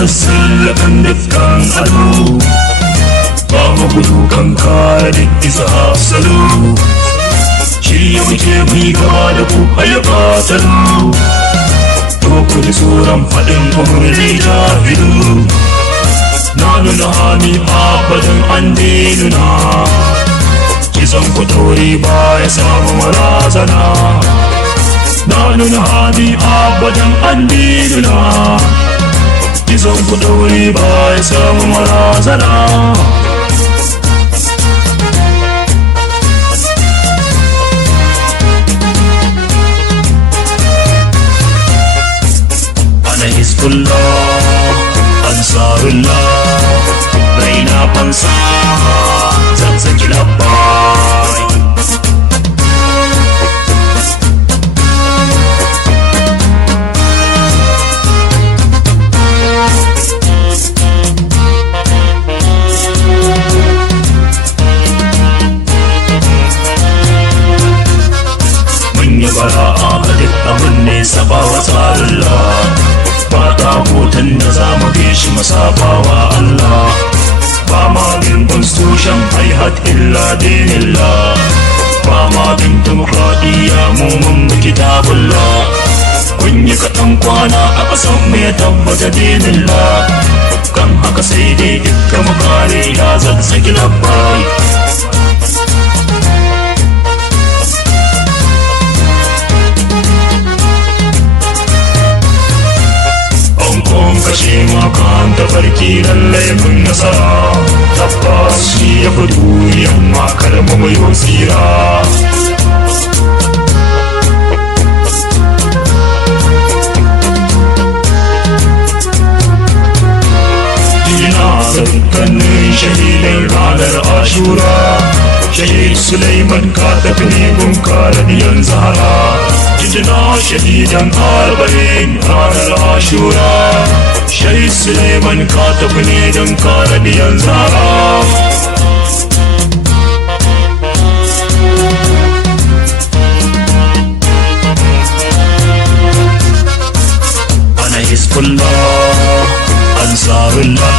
nasallakan dukkan ado, ba mu gudu kan kare duk isa hafsalu. Shirya muke mi gaba da ku ayyuka talu, to ku ji tsoron faɗin umarni jahilu. Na nuna hami abadan an nuna, kisan ku tauri ba ya samu marazana. Na nuna hami abadan an nuna, kisan ku tauri ba ya samu marazana. Hizbullah, Ansarullah, raina fansa zan saki labbai. Mun yi bara'a ga duk abin ne sabawa tsarullah, ba ɗagotan da za mu bi shi masabawa Allah. Ba ma bin constitution haihat illa dinillah, ba ma bin demokradiyya mu mun bi kitabullah. Kun yi kaɗan kwana a ƙasan mu ya tabbata dinillah, kan haka sai dai dukka mu kare ya zazzagi labbai. Kashe makan tafarki lallai mun nasara, tabbas shi ya fi duniyan makar mu mai tsira. Ina da dukkanin shahidai ranar Ashura, shahid Sulaiman ka tafi ne gun kare diyan Zahra. Jina shahidan arba'in ranar Ashura, shahid Suleiman ka tafi ne don kare diyan Zahra. Ana Hizbullah, Ansarullah,